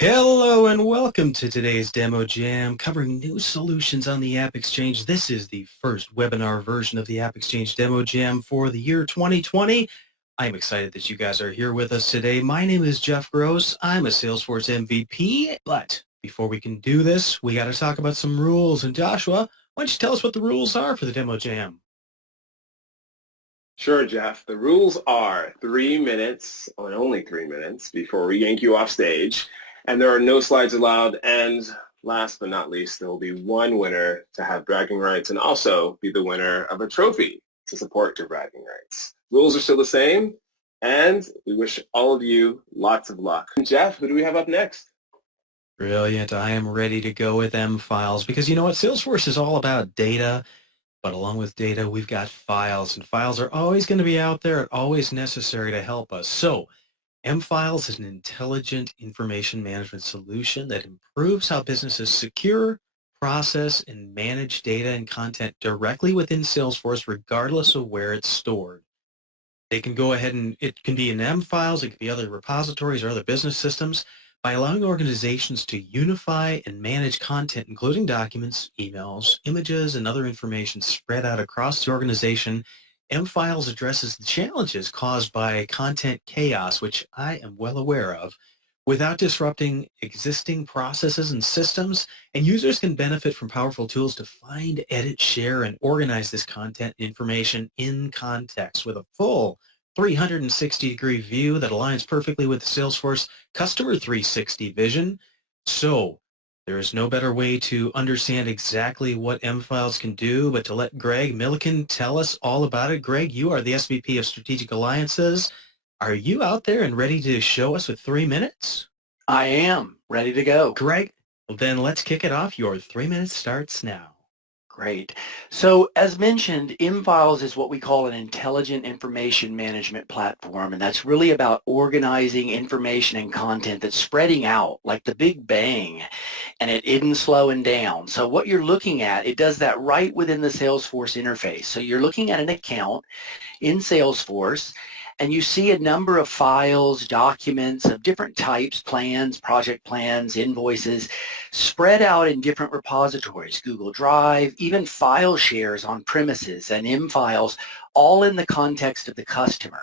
Hello and welcome to today's Demo Jam covering new solutions on the App Exchange. This is the first webinar version of the App Exchange Demo Jam for the year 2020. I'm excited that you guys are here with us today. My name is Jeff Gross. I'm a Salesforce MVP, but before we can do this, we got to talk about some rules. And Joshua, why don't you tell us what the rules are for the Demo Jam? Sure, Jeff. The rules are 3 minutes, and only 3 minutes, before we yank you off stage. And there are no slides allowed. And last but not least, there will be one winner to have bragging rights and also be the winner of a trophy to support your bragging rights. Rules are still the same. And we wish all of you lots of luck. Jeff, who do we have up next? Brilliant. I am ready to go with M-Files because you know what? Salesforce is all about data. But along with data, we've got files, and files are always going to be out there and always necessary to help us. So M-Files is an intelligent information management solution that improves how businesses secure, process, and manage data and content directly within Salesforce, regardless of where it's stored. They can go ahead and it can be in M-Files, it can be other repositories or other business systems. By allowing organizations to unify and manage content, including documents, emails, images, and other information spread out across the organization, M-Files addresses the challenges caused by content chaos, which I am well aware of, without disrupting existing processes and systems, and users can benefit from powerful tools to find, edit, share, and organize this content and information in context with a full 360-degree view that aligns perfectly with the Salesforce Customer 360 vision. So there is no better way to understand exactly what M-Files can do but to let Greg Milliken tell us all about it. Greg, you are the SVP of Strategic Alliances. Are you out there and ready to show us with 3 minutes? I am ready to go. Greg, well then let's kick it off. Your 3 minutes starts now. Great. So as mentioned, M-Files is what we call an intelligent information management platform, and that's really about organizing information and content that's spreading out like the Big Bang, and it isn't slowing down. So what you're looking at, it does that right within the Salesforce interface. So you're looking at an account in Salesforce, and you see a number of files, documents of different types, plans, project plans, invoices, spread out in different repositories, Google Drive, even file shares on premises and M-Files, all in the context of the customer.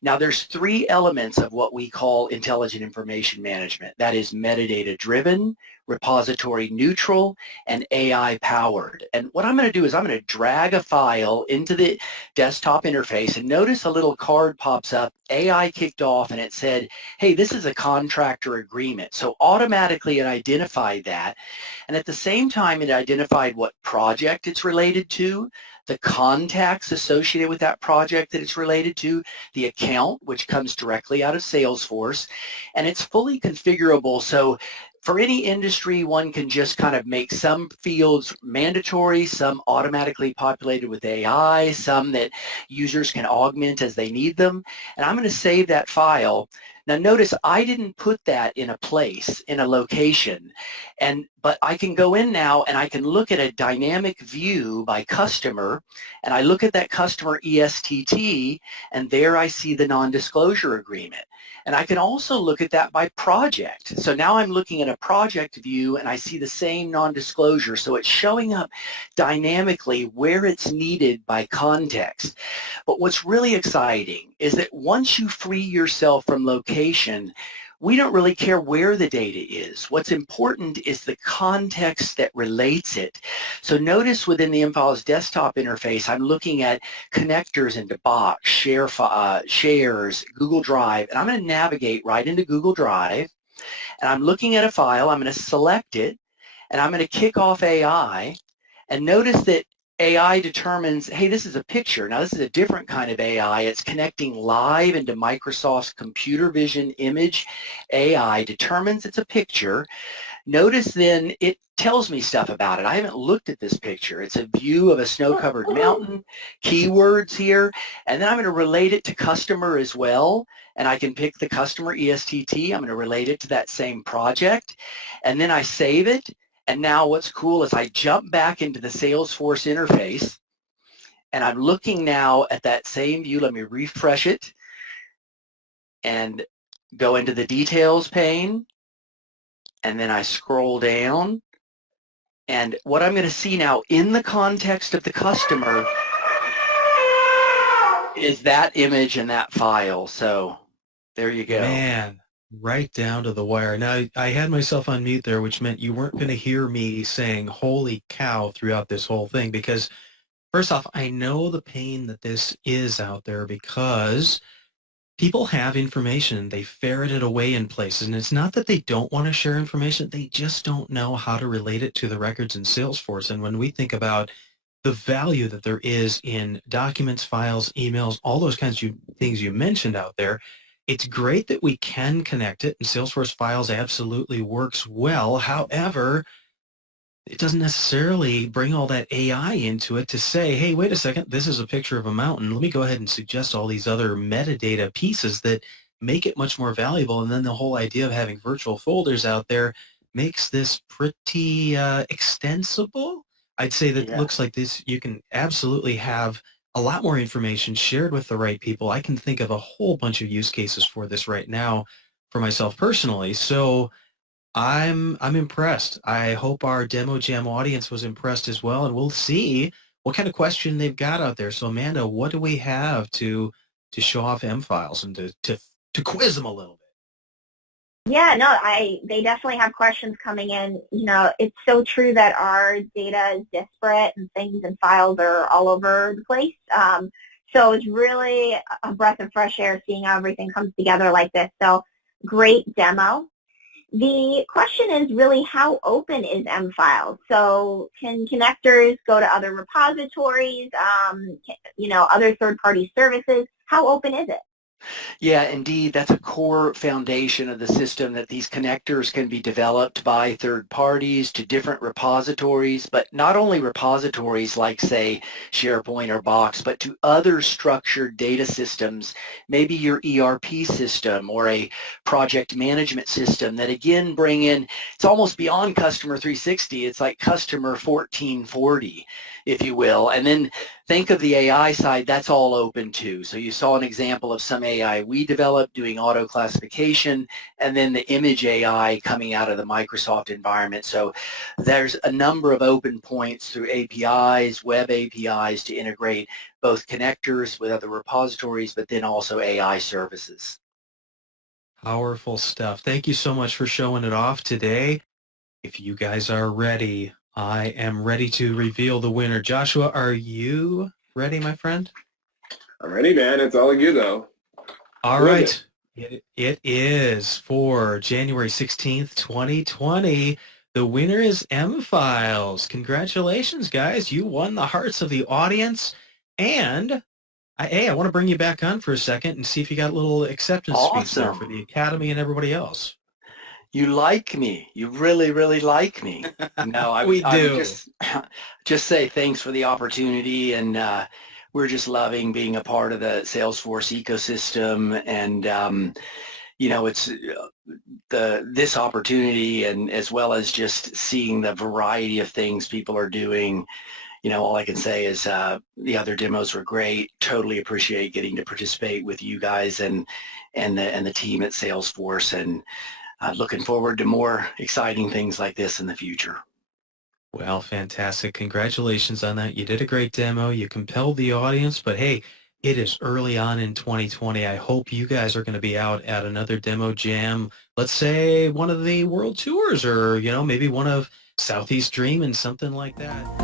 Now there's three elements of what we call intelligent information management. That is metadata driven, repository neutral, and AI powered. And what I'm going to do is I'm going to drag a file into the desktop interface, and notice a little card pops up, AI kicked off, and it said, hey, this is a contractor agreement. So automatically it identified that, and at the same time it identified what project it's related to, the contacts associated with that project that it's related to, the account, which comes directly out of Salesforce, and it's fully configurable. So for any industry, one can just kind of make some fields mandatory, some automatically populated with AI, some that users can augment as they need them. And I'm going to save that file. Now notice I didn't put that in a place, in a location, but I can go in now and I can look at a dynamic view by customer, and I look at that customer ESTT, and there I see the non-disclosure agreement. And I can also look at that by project. So now I'm looking at a project view and I see the same non-disclosure. So it's showing up dynamically where it's needed by context. But what's really exciting is that once you free yourself from location, we don't really care where the data is. What's important is the context that relates it. So notice within the M-Files desktop interface, I'm looking at connectors into Box, shares, Google Drive, and I'm going to navigate right into Google Drive, and I'm looking at a file. I'm going to select it, and I'm going to kick off AI, and notice that AI determines, hey, this is a picture. Now this is a different kind of AI. It's connecting live into Microsoft's computer vision image. AI determines it's a picture. Notice then it tells me stuff about it. I haven't looked at this picture. It's a view of a snow-covered mountain, keywords here, and then I'm going to relate it to customer as well, and I can pick the customer ESTT. I'm going to relate it to that same project, and then I save it. And now what's cool is I jump back into the Salesforce interface, and I'm looking now at that same view. Let me refresh it and go into the details pane. and then I scroll down, and what I'm going to see now in the context of the customer is that image and that file. So there you go. Man, right down to the wire. Now, I had myself on mute there, which meant you weren't going to hear me saying holy cow throughout this whole thing, because first off, I know the pain that this is out there, because people have information. They ferret it away in places, and it's not that they don't want to share information. They just don't know how to relate it to the records in Salesforce. And when we think about the value that there is in documents, files, emails, all those kinds of things you mentioned out there, it's great that we can connect it, and Salesforce Files absolutely works well. However, it doesn't necessarily bring all that AI into it to say, hey, wait a second, this is a picture of a mountain. Let me go ahead and suggest all these other metadata pieces that make it much more valuable. And then the whole idea of having virtual folders out there makes this pretty extensible. I'd say that Yeah. looks like this, you can absolutely have a lot more information shared with the right people. I can think of a whole bunch of use cases for this right now for myself personally. So I'm impressed. I hope our Demo Jam audience was impressed as well, and we'll see what kind of question they've got out there. So Amanda, what do we have to show off M files and to quiz them a little bit? Yeah, no, they definitely have questions coming in. You know, it's so true that our data is disparate and things and files are all over the place. So it's really a breath of fresh air seeing how everything comes together like this. So great demo. The question is really how open is M-Files? So can connectors go to other repositories, other third-party services? How open is it? Yeah, indeed, that's a core foundation of the system, that these connectors can be developed by third parties to different repositories, but not only repositories like, say, SharePoint or Box, but to other structured data systems, maybe your ERP system or a project management system that, again, bring in, it's almost beyond Customer 360. It's like Customer 1440, if you will. And then think of the AI side, that's all open too. So you saw an example of some AI we developed doing auto classification, and then the image AI coming out of the Microsoft environment. So there's a number of open points through APIs, web APIs, to integrate both connectors with other repositories, but then also AI services. Powerful stuff. Thank you so much for showing it off today. If you guys are ready, I am ready to reveal the winner. Joshua, are you ready, my friend? I'm ready, man. It's all you, though. All Who is right. It is for January 16th, 2020. The winner is M-Files. Congratulations, guys. You won the hearts of the audience. And, I want to bring you back on for a second and see if you got a little acceptance speech there for Awesome. the Academy and everybody else. You like me. You really, really like me. No, We I would do. just say thanks for the opportunity, and we're just loving being a part of the Salesforce ecosystem, and it's this opportunity, and as well as just seeing the variety of things people are doing. All I can say is the other demos were great. Totally appreciate getting to participate with you guys and the team at Salesforce, and looking forward to more exciting things like this in the future. Well, fantastic. Congratulations on that. You did a great demo. You compelled the audience, but hey, it is early on in 2020. I hope you guys are going to be out at another demo jam. Let's say one of the world tours, or, maybe one of Southeast Dream and something like that.